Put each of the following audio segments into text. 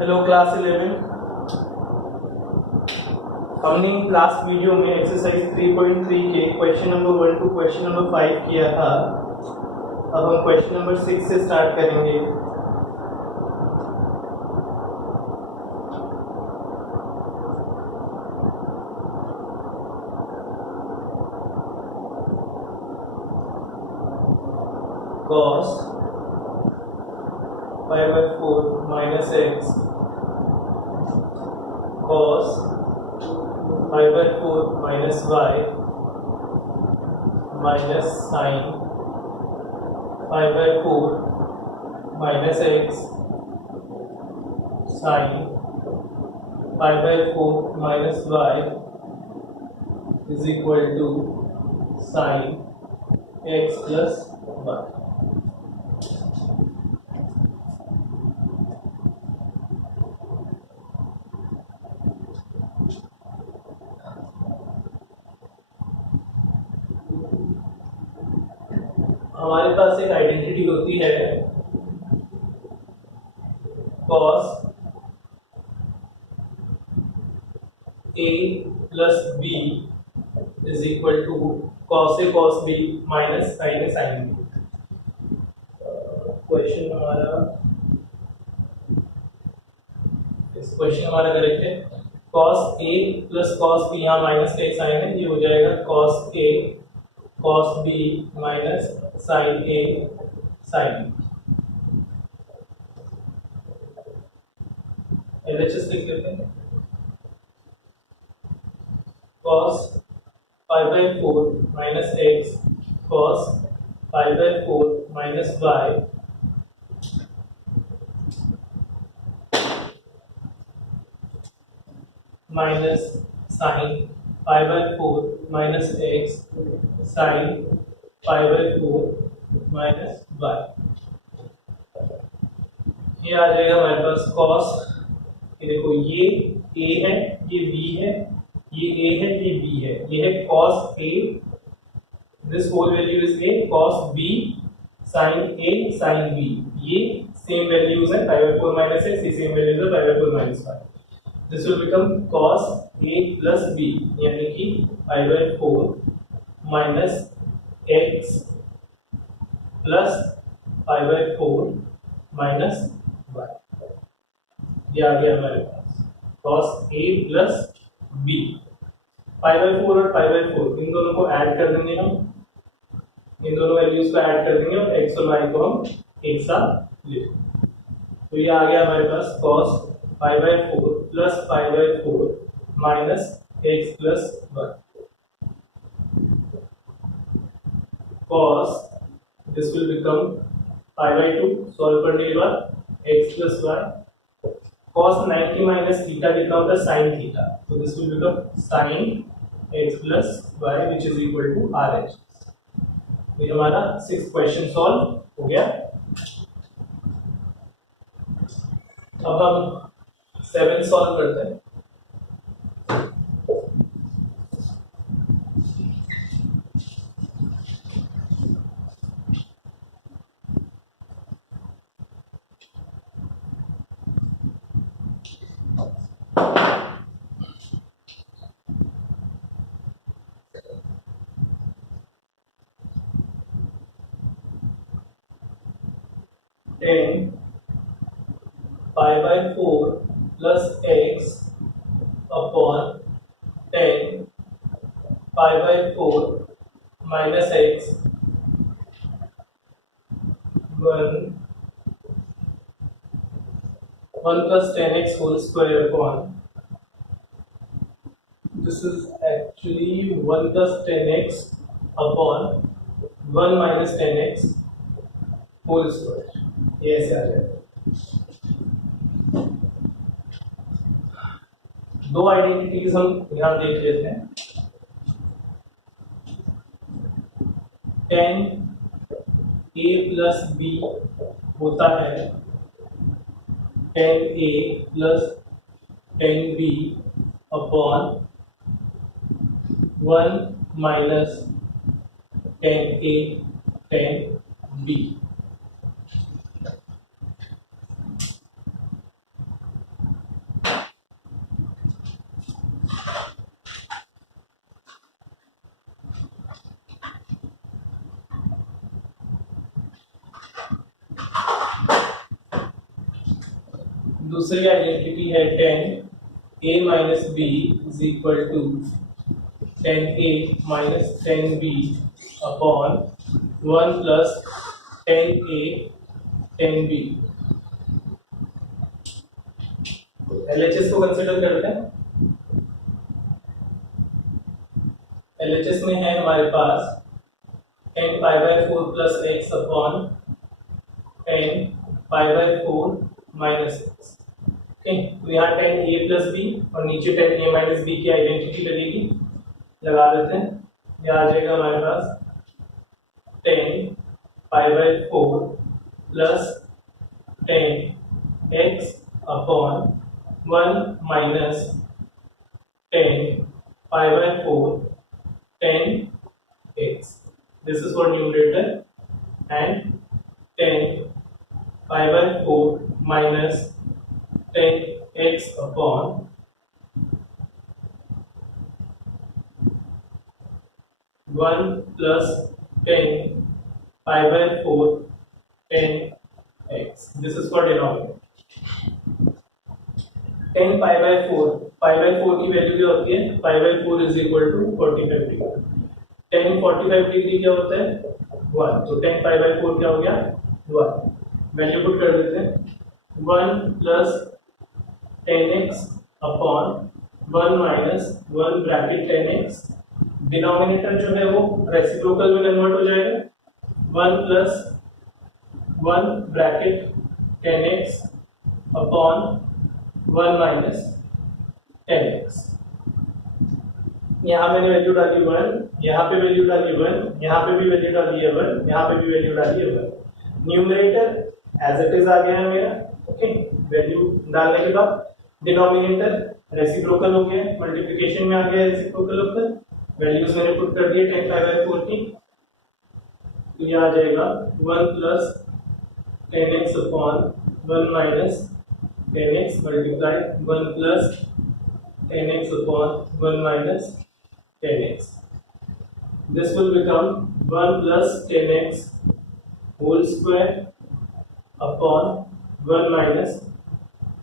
Hello class 11। हमने last video में exercise 3.3 के question number 1 to question number 5 किया था। अब हम क्वेश्चन नंबर 6 से स्टार्ट करेंगे। cos 5/4 minus x cos 5/4 minus y minus sin 5/4 minus x sin 5/4 minus y is equal to sin x plus y। हमारे पास एक आइडेंटिटी होती है cos a plus b is equal to cos a cos b minus sin a sin b। Question हमारा correct है। cos a plus cos b, यहाँ minus का एक sign है, ये हो जाएगा cos a cos b minus sin a sin b। LHS लिख लेते हैं। cos 5/4 minus x cos 5/4 minus y minus sin 5/4 minus x sin 5/4 minus y। ये आ जाएगा हमारे पास cos, ये देखो ये a है, ये b है, ये a है, ये b है, ये है cos a, this whole value is a, cos b sin a sin b, ये सेम वैल्यूज है 5/4 minus x, ये सेम वैल्यूज है 5/4 minus y। This will become cos a plus b, यानी कि 5/4 minus x plus 5/4 minus y। ये आ गया हमारे पास cos a plus b। 5/4 और 5/4 इन दोनों को ऐड कर देंगे हम, इन दोनों वैल्यूज को ऐड कर देंगे और x और y को हम एक साथ लिखेंगे। तो ये आ गया हमारे पास cos 5/4 plus 5/4 minus x plus y। cos this will become 5/2, solve करने के बाद x plus y। cos 90 minus theta कितना होता है, sin थीटा, तो this will become sin x plus y which is equal to RH। ये हमारा 6th question solve हो गया। अब हम 7 सॉल्व करते हैं। Ten 5/4 plus x upon 10 5/4 minus x 1 plus 10x whole square upon, this is actually 1 plus 10x upon 1 minus 10x whole square। ये ऐसे आ जाएगा। दो आइडेंटिटीज हम यहां देख लेते हैं। 10a plus b होता है 10a plus 10b upon 1 minus 10a 10b। दूसरी आइडेंटिटी है 10a minus b is equal to 10a minus 10b upon 1 plus 10a 10b। LHS को कंसिडर करते हैं। LHS में है हमारे पास 10 pi by 4 plus x upon 10 pi by 4 minus x. Okay, तो यहाँ 10a प्लस बी और नीचे 10a माइनस बी की आइडेंटिटी लगेगी, लगा देते हैं। ये आ जाएगा हमारे पास 10 pi by 4 plus 10 x upon 1 minus 10 pi by 4 10 x. This is for numerator, and 10 pi by 4 minus 10 x upon 1 plus 10 pi by 4 10 x. This is for denominator. 10 pi by 4 की वैल्यू क्या होती है? pi by 4 is equal to 45 degree. 10 45 degree क्या होता है? 1। तो 10 pi by 4 क्या हो गया? 1। वैल्यू पुट कर देते हैं। 1 plus 10x upon 1 minus 1 bracket 10x। Denominator जो है वो रेसिप्रोकल में कन्वर्ट हो जाएगा। 1 plus 1 bracket 10x upon 1 minus 10x। यहाँ मैंने वैल्यू डाली 1, यहाँ पे वैल्यू डाली 1, यहाँ पे भी वैल्यू डाली है 1, यहाँ पे भी वैल्यू डाली है 1। न्यूमरेटर एज इट इज आ गया है मेरा। ओके, वैल्यू डालने के बाद डिनोमिनेटर रेसिप्रोकल हो गया, मल्टीप्लिकेशन में आ गया रेसिप्रोकल होकर। वैल्यूज मैंने पुट कर दिए 10 पाई बाय 4 की, तो ये आ जाएगा 1 plus 10x upon 1 minus 10x multiply 1 plus 10x upon 1 minus 10x. This will become 1 plus 10x whole square upon 1 minus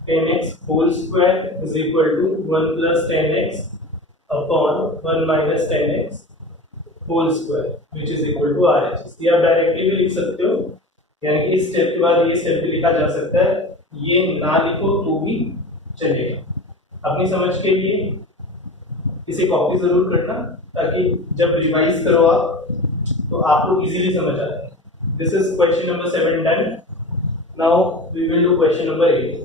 10x whole square is equal to 1 plus 10x upon 1 minus 10x whole square which is equal to RHS। ये आप directly भी लिख सकते हो, यानी कि इस step के बाद ये स्टेप भी लिखा जा सकता है। ये ना लिखो तो भी चलेगा। अपनी समझ के लिए इसे कॉपी जरूर करना, ताकि जब रिवाइज करो आप तो आपको इजीली समझ आ जाए। This is question number 7 done. Now we will do question number 8।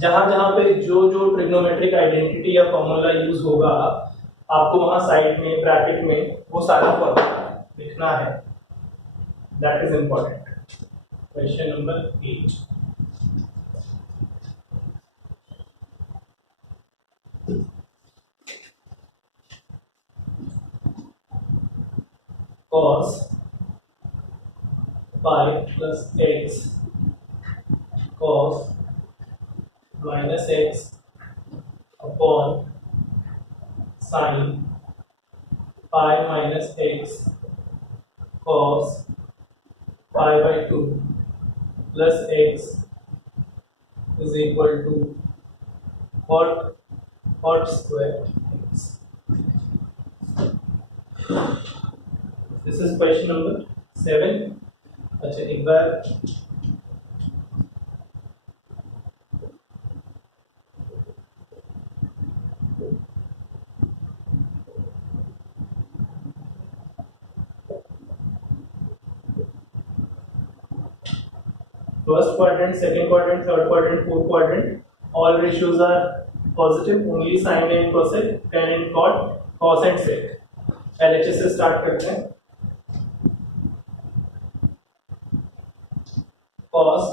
जहां जहां पे जो जो ट्रिग्नोमेट्रिक आइडेंटिटी या फॉर्मूला यूज होगा, आपको वहां साइड में ब्रैकेट में वो सारा फॉर्मूला लिखना है। That is important. Question number 8। cos pi plus x cos minus x upon sin pi minus x cos pi by 2 plus x is equal to cot square x. This is question number 7। अच्छा, एक बार first quadrant, second quadrant, third quadrant, fourth quadrant, all ratios are positive, only sin and cosec, tan and cot, cos and sec। LHS से start करते हैं। cos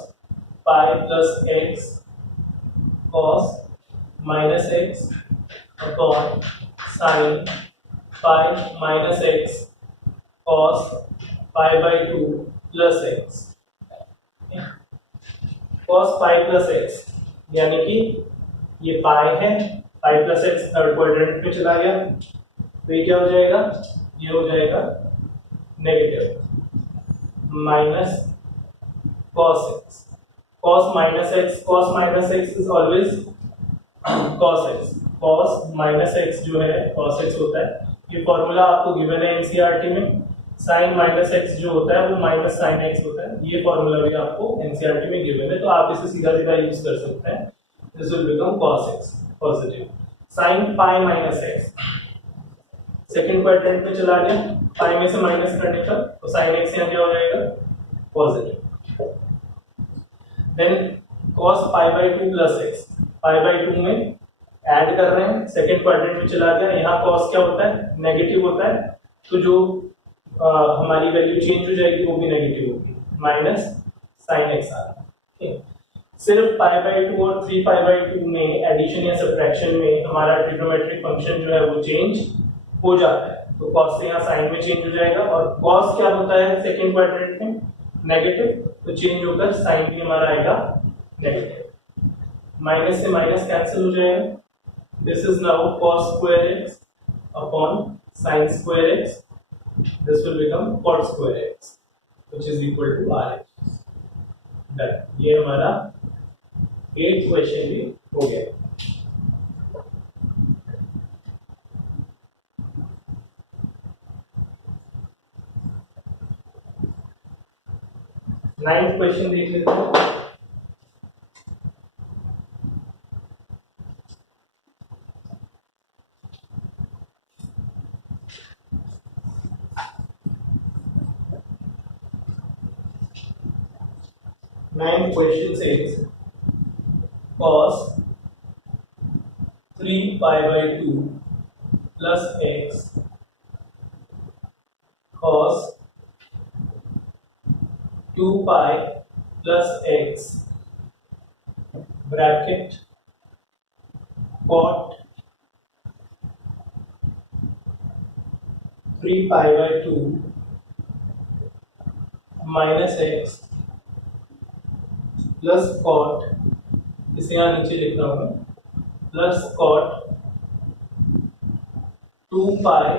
pi plus x cos minus x upon sin pi minus x cos pi by 2 plus x। cos pi plus x यानी कि ये पाई है, पाई plus x third quadrant में चला गया, तो ये क्या हो जाएगा ये हो जाएगा negative minus cos x, cos minus x is always cos x, cos minus x जो है cos x होता है। ये फॉर्मूला आपको गिवन है एनसीईआरटी में। sin माइनस x जो होता है वो माइनस sin x होता है। ये फॉर्मूला भी आपको एनसीईआरटी में गिवन है, तो आप इसे सीधा सीधा यूज कर सकते हैं। This will become cos x positive. sin pi minus x second quadrant में चला गया, पाई में से माइनस करने पर, तो sin x यहाँ क्या हो जाएगा positive. Then cos pi by 2 plus x, pi by 2 में ऐड कर रहे हैं, सेकंड क्वाड्रेंट में चला गया, यहाँ cos क्या होता है नेगेटिव होता है, तो जो हमारी वैल्यू चेंज हो जाएगी वो भी नेगेटिव होगी, माइनस sin x आ रहा है। सिर्फ पाई बाई 2 और 3 पाई बाई 2 में एडिशन या सब्ट्रैक्शन में हमारा ट्रिग्नोमेट्रिक फंक्शन जो है वो चेंज हो जाता है, तो cos से यहाँ sin में चेंज हो जाएगा, और cos क्या होता है सेकंड क्वाड्रेंट में नेगेटिव, तो चेंज होकर sin भी हमारा आएगा नेगेटिव। माइनस से माइनस कैंसिल हो जाएगा, this is now cos square x अपॉन sin square x, this will become cot square x which is equal to RH। Done, ये हमारा 8th क्वेश्चन भी हो गया। नाइन्थ क्वेश्चन देख लेते हैं। Ninth question says cos 3 pi by 2 plus x cos 2 pi plus x bracket cot 3 pi by 2 minus x plus cot, इसे यहाँ नीचे लिख रहा हूं मैं, plus cot 2 pi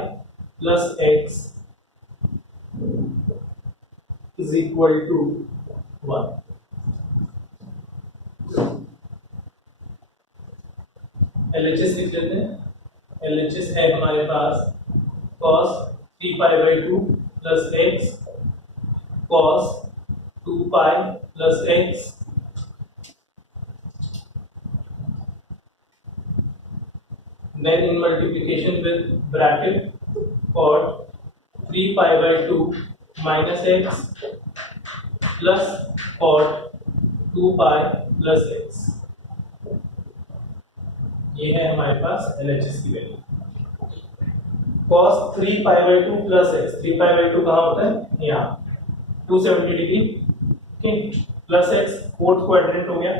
plus x is equal to 1। LHS लिख लेते हैं। एलएचएस है हमारे पास cos 3 pi by 2 plus x cos 2 pi plus x then in multiplication with bracket cot 3 pi by 2 minus x plus cot 2 pi plus x, ये है हमारे पास LHS की value. cos 3 pi by 2 plus x, 3 pi by 2 कहाँ होता है यहाँ 270 degree, ठीक, plus x fourth quadrant हो गया।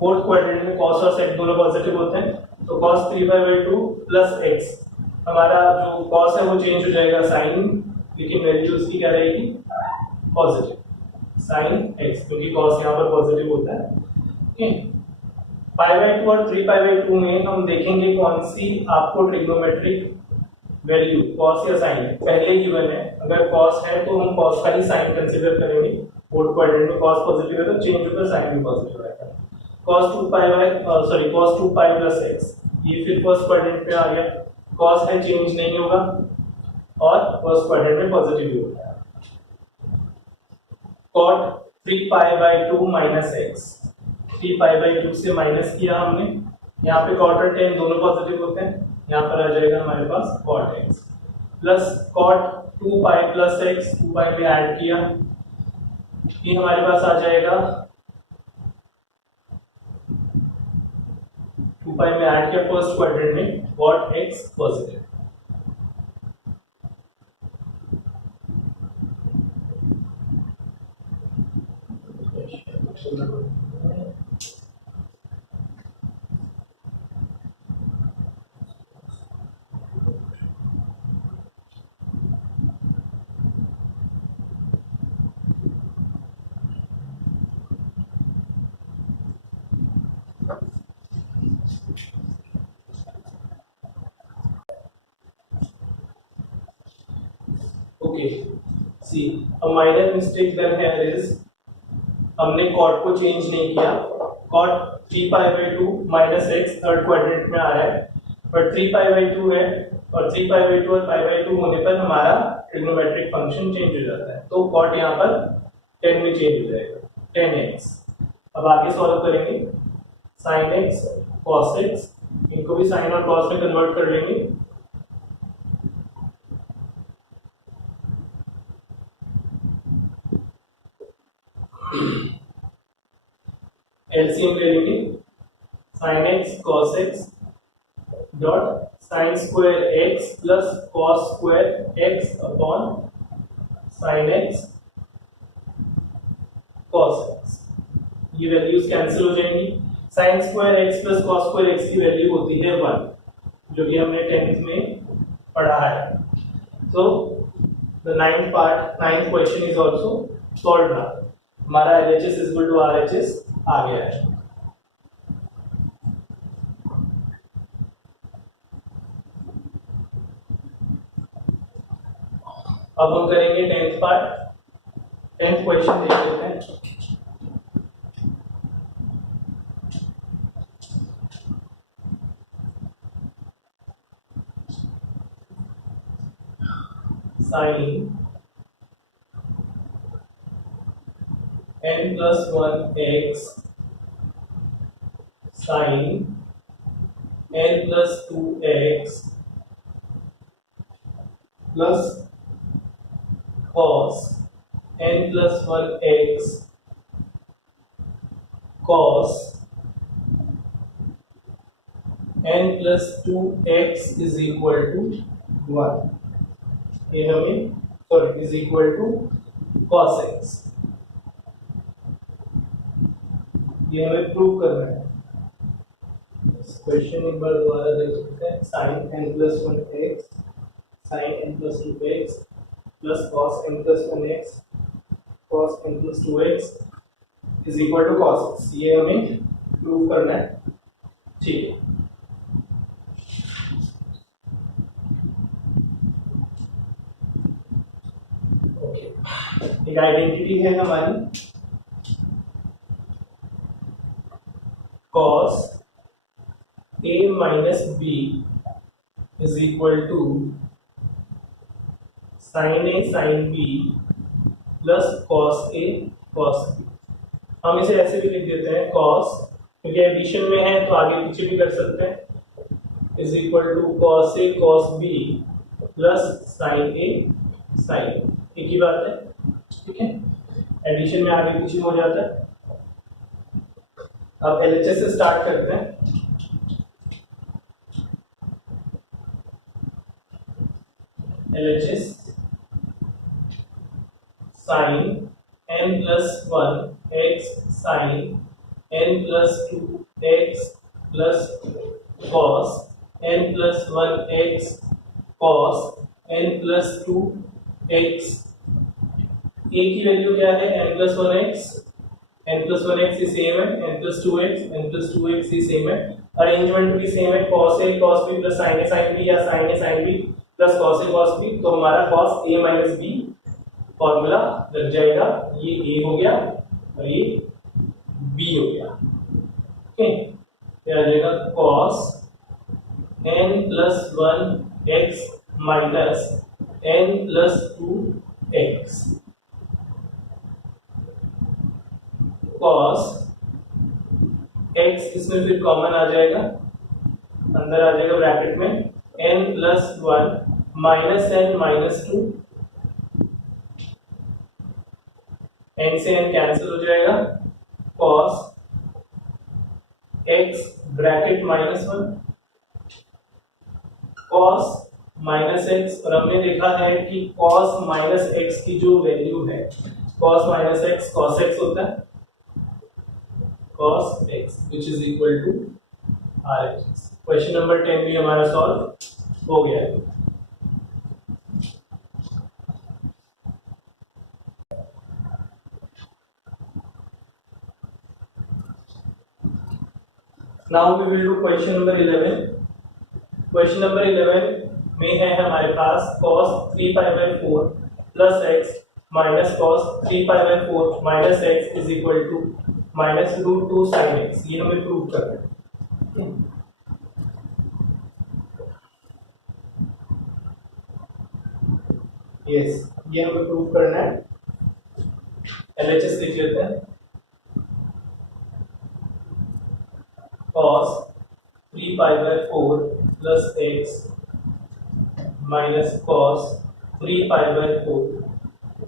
फोर्थ क्वाड्रेंट में cos और sec दोनों पॉजिटिव होते हैं, तो cos 3 pi by 2 plus x, हमारा जो cos है वो चेंज हो जाएगा sin, लेकिन वैल्यू उसकी क्या रहेगी पॉजिटिव, sin x, क्योंकि cos यहाँ पर पॉजिटिव होता है। ठीक, पाई बाई 2 और 3 पाई बाई 2 में हम देखेंगे कौन सी आपको ट्रिग्नोमेट्रिक वैल्यू cos या sin पहले गिवन है। अगर cos है तो हम cos का ही sin कंसीडर करेंगे, फोर्थ क्वाड्रेंट में cos पॉजिटिव है तो चेंज होकर sin भी पॉजिटिव रहेगा। cos 2 pi by cos 2 pi plus x, ये फिर फर्स्ट क्वाड्रेंट में आ गया, cos है चेंज नहीं होगा और फर्स्ट क्वाड्रेंट में पॉजिटिव ही होता है। cot 3 pi by 2 minus x, 3 pi by 2 से माइनस किया हमने, यहाँ पे cot और tan दोनों पॉजिटिव होते हैं, यहाँ पर आ जाएगा हमारे पास cot x plus cot 2 pi plus x, 2 पाई में ऐड किया, ये हमारे पास आ जाएगा 2 पाई में ऐड किया फर्स्ट क्वाड्रेंट में, cot x positive. Okay see a minor mistake then here is हमने कॉट को चेंज नहीं किया. Cot 3π/2 minus x third quadrant में आ रहा है, बट 3π/2 है और 3π/2 और π/2 होने पर हमारा ट्रिग्नोमेट्रिक फंक्शन चेंज हो जाता है. तो कॉट यहाँ पर 10 में चेंज हो जाएगा 10x. अब आगे सॉल्व करेंगे. sin x cos x, इनको भी साइन और कॉस में कन्वर्ट कर लेंगे. एलसीएम ले लेंगे. sin x cos x dot sin square x plus cos square x अपॉन sin x cos x. ये वैल्यूज कैंसिल हो जाएंगी. sin square x plus cos square x की वैल्यू होती है 1, जो कि हमने 10th में पढ़ा है. So the ninth question is also solved now. हमारा LHS is equal to RHS आ गया है. अब हम करेंगे 10th पार्ट. 10th क्वेश्चन देख लेते हैं. sin n plus 1 x sin n plus 2 x plus cos n plus 1 x cos n plus 2 x is equal to 1. ये हमें sorry is equal to cos x. ये हमें प्रूव करना है. Question एक बार दोबारा देख सकते हैं. sin n plus 1 x sin n plus 2 x plus cos n plus 1 x cos n plus 2 x is equal to cos x. ये हमें प्रूव करना है. ठीक है. एक आइडेंटिटी है हमारी cos a minus b is equal to sin a sin b plus cos a cos b. हम इसे ऐसे भी लिख देते हैं cos, क्योंकि एडिशन में है तो आगे पीछे भी कर सकते हैं, is equal to cos a cos b plus sin a sin b. एक ही बात है. ठीक है. एडिशन में आगे पीछे हो जाता है. अब LHS से स्टार्ट करते हैं. LHS sin n plus 1 x sin n plus 2 x plus cos n plus 1 x cos n plus 2 x. a की वैल्यू क्या है? n plus 1x. n plus 1x ही सेम है. n plus 2x n plus 2x ही same है. Arrangement भी same है. cos a cos b plus sin a sin b या sin a sin b plus cos a cos b. तो हमारा cos a minus b formula लग जाएगा. ये a हो गया और ये b हो गया. ओके. क्या आ जाएगा? cos n plus 1x minus n plus 2x cos x इसमें फिर कॉमन आ जाएगा, अंदर आ जाएगा ब्रैकेट में n plus 1 minus n minus 2. n से n कैंसिल हो जाएगा. cos x bracket minus 1 cos minus x. और हमने देखा है कि cos minus x की जो वैल्यू है cos minus x cos x होता है. cos x which is equal to RHS. Question number 10 भी हमारा सॉल्व हो गया है. Now we will do question number 11. Question number 11 में है हमारे पास cos 3π/4 plus x minus cos 3π/4 minus x is equal to minus root 2 sine x. ये हमें प्रूव करना है। यस, ये हमें प्रूव करना है। एलएचएस लिख लेते हैं। cos 3π/4 plus x minus cos 3π/4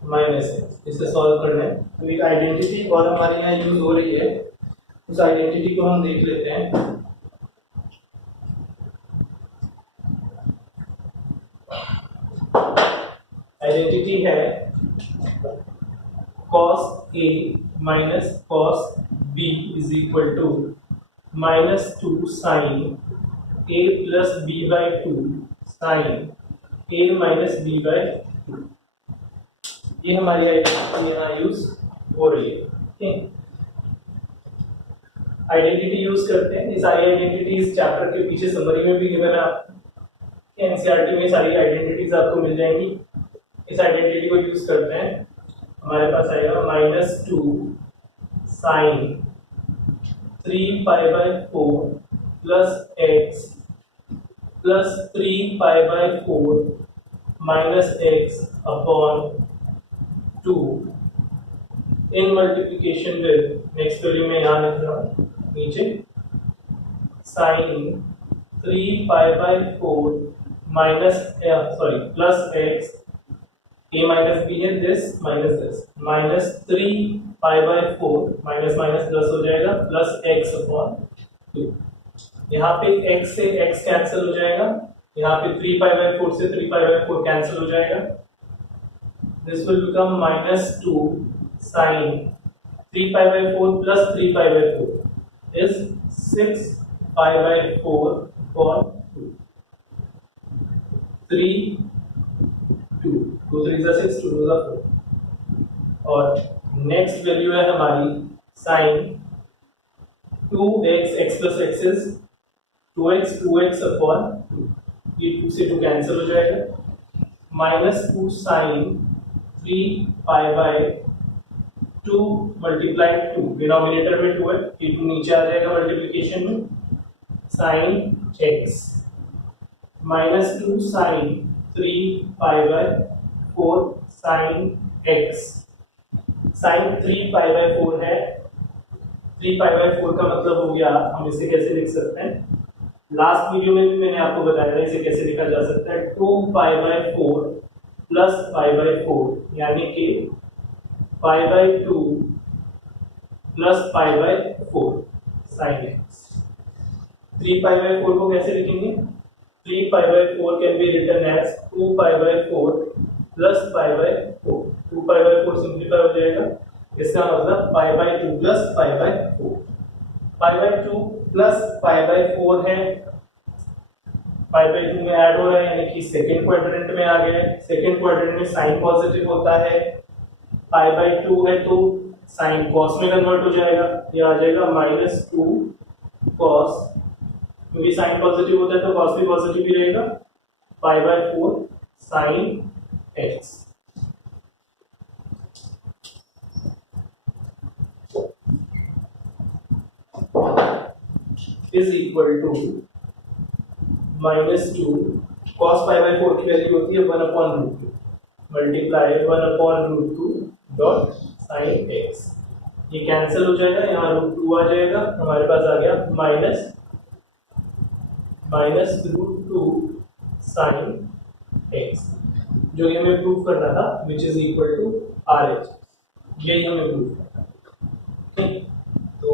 minus x, इसे सॉल्व करना है। तो एक आइडेंटिटी और हमारे यहाँ यूज हो रही है, उस आइडेंटिटी को हम देख लेते हैं। आइडेंटिटी है cos a minus cos b is equal to -2 sin a plus b/2 sin a minus b/2। ये हमारी आइडेंटिटी यहाँ यूज हो रही है। आइडेंटिटी यूज करते हैं। ये सारी आइडेंटिटी इस चैप्टर के पीछे समरी में भी गिवन है। आपको एनसीईआरटी में सारी आइडेंटिटीज आपको मिल जाएंगी। इस आइडेंटिटी को यूज करते हैं। हमारे पास आएगा -2 sin 3π/4 plus x plus 3π/4 minus x upon 2 in multiplication with, next value में यहाँ लिख रहा हूँ नीचे, sin 3π/4 minus plus x, a minus b है, this minus 3π/4 minus minus plus हो जाएगा प्लस एक्स अपॉन 2। यहाँ पे x से x कैंसिल हो जाएगा, यहाँ पे 3π/4 से 3π/4 कैंसिल हो जाएगा। This will become -2 sin 3π/4 plus 3π/4 is 6π/4 upon 2। 3 2 2 3 is 6, 2 2 4। और नेक्स्ट वैल्यू है हमारी sin 2x, x plus x is 2x upon 2। ये 2 से 2 कैंसिल हो जाएगा। -2 sin 3π/2 मल्टीप्लाइड 2, डिनोमिनेटर में 2 है, ये 2 नीचे आ जाएगा मल्टीप्लिकेशन में, sin x -2 sin 3π/4 sin x। sin 3π/4 है, 3π/4 का मतलब हो गया, हम इसे कैसे लिख सकते हैं, लास्ट वीडियो में भी मैंने आपको बताया था इसे कैसे लिखा जा सकता है, 2π/4 प्लस π/4 यानी कि π/2 प्लस π/4 sin x। 3π/4 को कैसे लिखेंगे, 3π/4 can be written as 2π/4 plus π/4, 2π/4 simplify हो जाएगा, इसका मतलब π/2 प्लस π/4। π/2 प्लस π/4 है, π/2 में ऐड हो रहा है यानी कि सेकंड क्वाड्रेंट में आ गया है। सेकंड क्वाड्रेंट में साइन पॉजिटिव होता है, π/2 है तो साइन कॉस में कन्वर्ट हो जाएगा, ये आ जाएगा -2 cos, क्योंकि साइन पॉजिटिव होता है तो कॉस भी पॉजिटिव ही रहेगा, π/4 sin x। Is equal to -2 cos π/4 की वैल्यू होती है 1/√2 मल्टीप्लाई 1/√2 डॉट sin x। ये कैंसिल हो जाएगा, यहाँ √2 आ जाएगा, हमारे पास आ गया -√2 sin x, जो ये हमें प्रूव करना था, which is equal to RH। यही हमें प्रूव करना, ठीक। तो